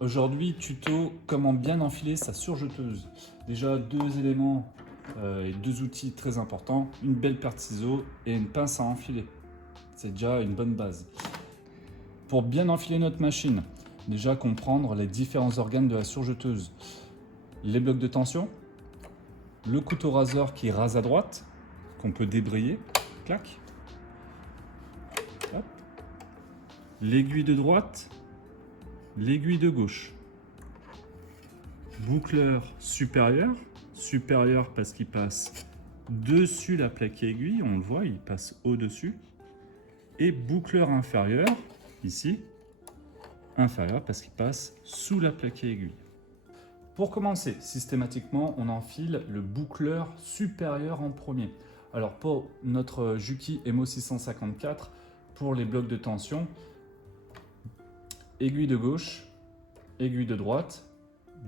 Aujourd'hui, tuto comment bien enfiler sa surjeteuse. Déjà deux éléments et deux outils très importants, une belle paire de ciseaux et une pince à enfiler. C'est déjà une bonne base. Pour bien enfiler notre machine, déjà comprendre les différents organes de la surjeteuse. Les blocs de tension, le couteau raseur qui rase à droite, qu'on peut débrayer, clac. Hop. L'aiguille de droite, l'aiguille de gauche. Boucleur supérieur, supérieur parce qu'il passe dessus la plaque aiguille, on le voit, il passe au-dessus. Et boucleur inférieur, ici, inférieur parce qu'il passe sous la plaque aiguille. Pour commencer, systématiquement, on enfile le boucleur supérieur en premier. Alors pour notre Juki Emo 654, pour les blocs de tension, aiguille de gauche, aiguille de droite,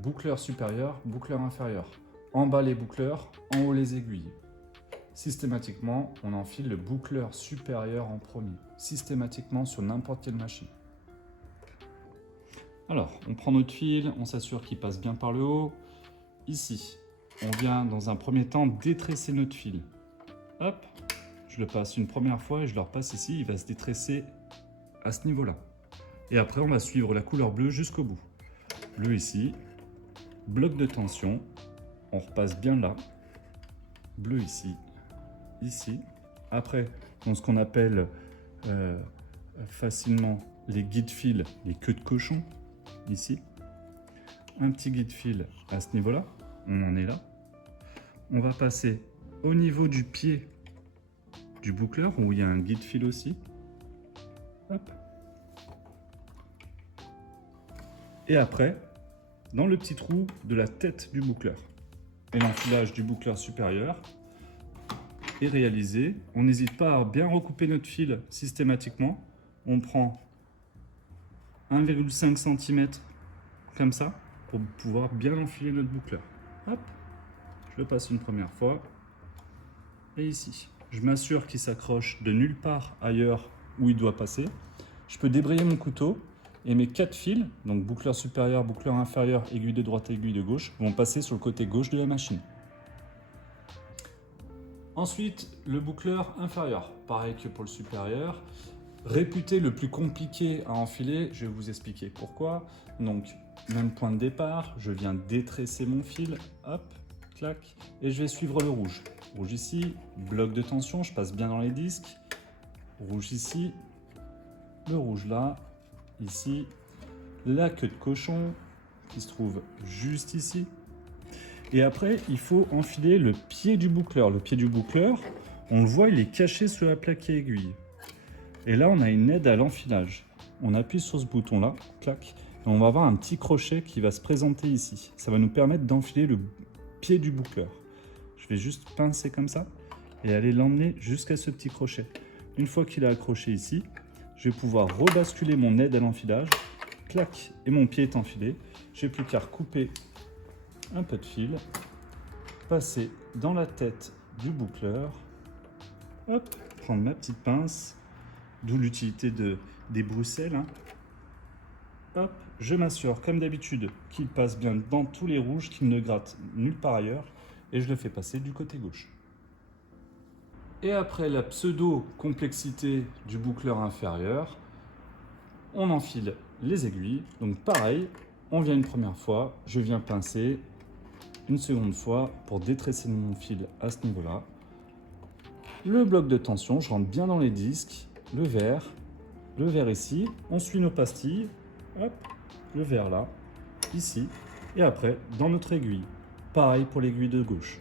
boucleur supérieur, boucleur inférieur. En bas les boucleurs, en haut les aiguilles. Systématiquement, on enfile le boucleur supérieur en premier. Systématiquement sur n'importe quelle machine. Alors, on prend notre fil, on s'assure qu'il passe bien par le haut. Ici, on vient dans un premier temps détresser notre fil. Hop, je le passe une première fois et je le repasse ici, il va se détresser à ce niveau-là. Et après, on va suivre la couleur bleue jusqu'au bout. Bleu ici, bloc de tension, on repasse bien là. Bleu ici, ici. Après, dans ce qu'on appelle facilement les guides-fils, les queues de cochon, ici. Un petit guide-fil à ce niveau-là, on en est là. On va passer au niveau du pied du boucleur, où il y a un guide-fil aussi. Hop. Et après, dans le petit trou de la tête du boucleur. Et l'enfilage du boucleur supérieur est réalisé. On n'hésite pas à bien recouper notre fil systématiquement. On prend 1,5 cm comme ça pour pouvoir bien enfiler notre boucleur. Hop, je le passe une première fois. Et ici, je m'assure qu'il s'accroche de nulle part ailleurs où il doit passer. Je peux débrayer mon couteau et mes 4 fils, donc boucleur supérieur, boucleur inférieur, aiguille de droite, aiguille de gauche, vont passer sur le côté gauche de la machine. Ensuite, le boucleur inférieur, pareil que pour le supérieur. Réputé le plus compliqué à enfiler, je vais vous expliquer pourquoi. Donc, même point de départ, je viens détresser mon fil, hop, clac, et je vais suivre le rouge. Rouge ici, bloc de tension, je passe bien dans les disques. Rouge ici, le rouge là, ici, la queue de cochon qui se trouve juste ici. Et après, il faut enfiler le pied du boucleur. Le pied du boucleur, on le voit, il est caché sous la plaque aiguille. Et là, on a une aide à l'enfilage. On appuie sur ce bouton-là, clac, et on va avoir un petit crochet qui va se présenter ici. Ça va nous permettre d'enfiler le pied du boucleur. Je vais juste pincer comme ça et aller l'emmener jusqu'à ce petit crochet. Une fois qu'il est accroché ici, je vais pouvoir rebasculer mon aide à l'enfilage, clac, et mon pied est enfilé. J'ai plus qu'à recouper un peu de fil, passer dans la tête du boucleur, hop, prendre ma petite pince, d'où l'utilité des Bruxelles. Hein. Hop, je m'assure, comme d'habitude, qu'il passe bien dans tous les rouges, qu'il ne gratte nulle part ailleurs, et je le fais passer du côté gauche. Et après la pseudo-complexité du boucleur inférieur, on enfile les aiguilles. Donc pareil, on vient une première fois, je viens pincer, une seconde fois pour détresser mon fil à ce niveau-là. Le bloc de tension, je rentre bien dans les disques. Le vert ici, on suit nos pastilles, hop, le vert là, ici, et après dans notre aiguille. Pareil pour l'aiguille de gauche.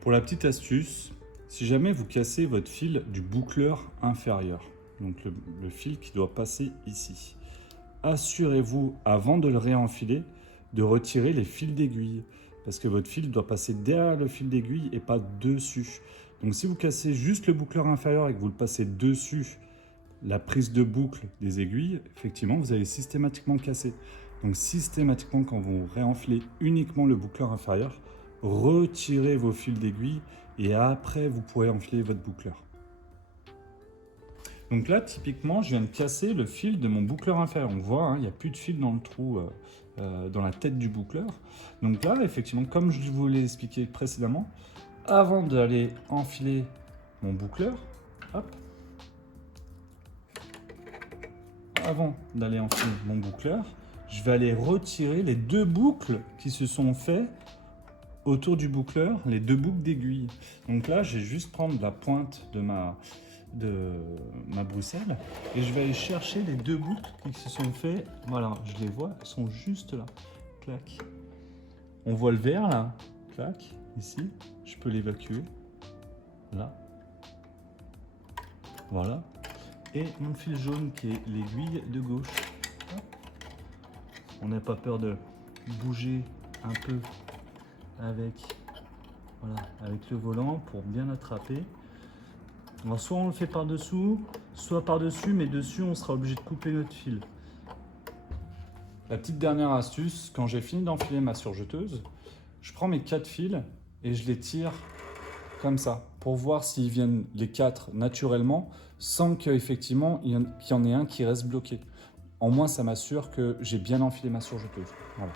Pour la petite astuce, si jamais vous cassez votre fil du boucleur inférieur, donc le fil qui doit passer ici, assurez-vous, avant de le réenfiler, de retirer les fils d'aiguille, parce que votre fil doit passer derrière le fil d'aiguille et pas dessus. Donc si vous cassez juste le boucleur inférieur et que vous le passez dessus la prise de boucle des aiguilles, effectivement, vous allez systématiquement casser. Donc systématiquement, quand vous réenfilez uniquement le boucleur inférieur, retirez vos fils d'aiguille et après, vous pourrez enfiler votre boucleur. Donc là, typiquement, je viens de casser le fil de mon boucleur inférieur. On voit, hein, il n'y a plus de fil dans le trou, dans la tête du boucleur. Donc là, effectivement, comme je vous l'ai expliqué précédemment, avant d'aller enfiler mon boucleur, hop, avant d'aller enfiler mon boucleur, je vais aller retirer les 2 boucles qui se sont faites autour du boucleur, les 2 boucles d'aiguille. Donc là, je vais juste prendre la pointe de ma bruxelle et je vais aller chercher les 2 boucles qui se sont fait. Voilà, je les vois, elles sont juste là. Clac. On voit le vert là. Clac. Ici, je peux l'évacuer. Là. Voilà. Et mon fil jaune qui est l'aiguille de gauche. On n'a pas peur de bouger un peu avec, voilà, avec le volant pour bien attraper. Alors soit on le fait par-dessous, soit par-dessus, mais dessus on sera obligé de couper notre fil. La petite dernière astuce, quand j'ai fini d'enfiler ma surjeteuse, je prends mes 4 fils et je les tire comme ça, pour voir s'ils viennent les 4 naturellement, sans qu'effectivement il y en ait un qui reste bloqué. En moins, ça m'assure que j'ai bien enfilé ma surjeteuse. Voilà.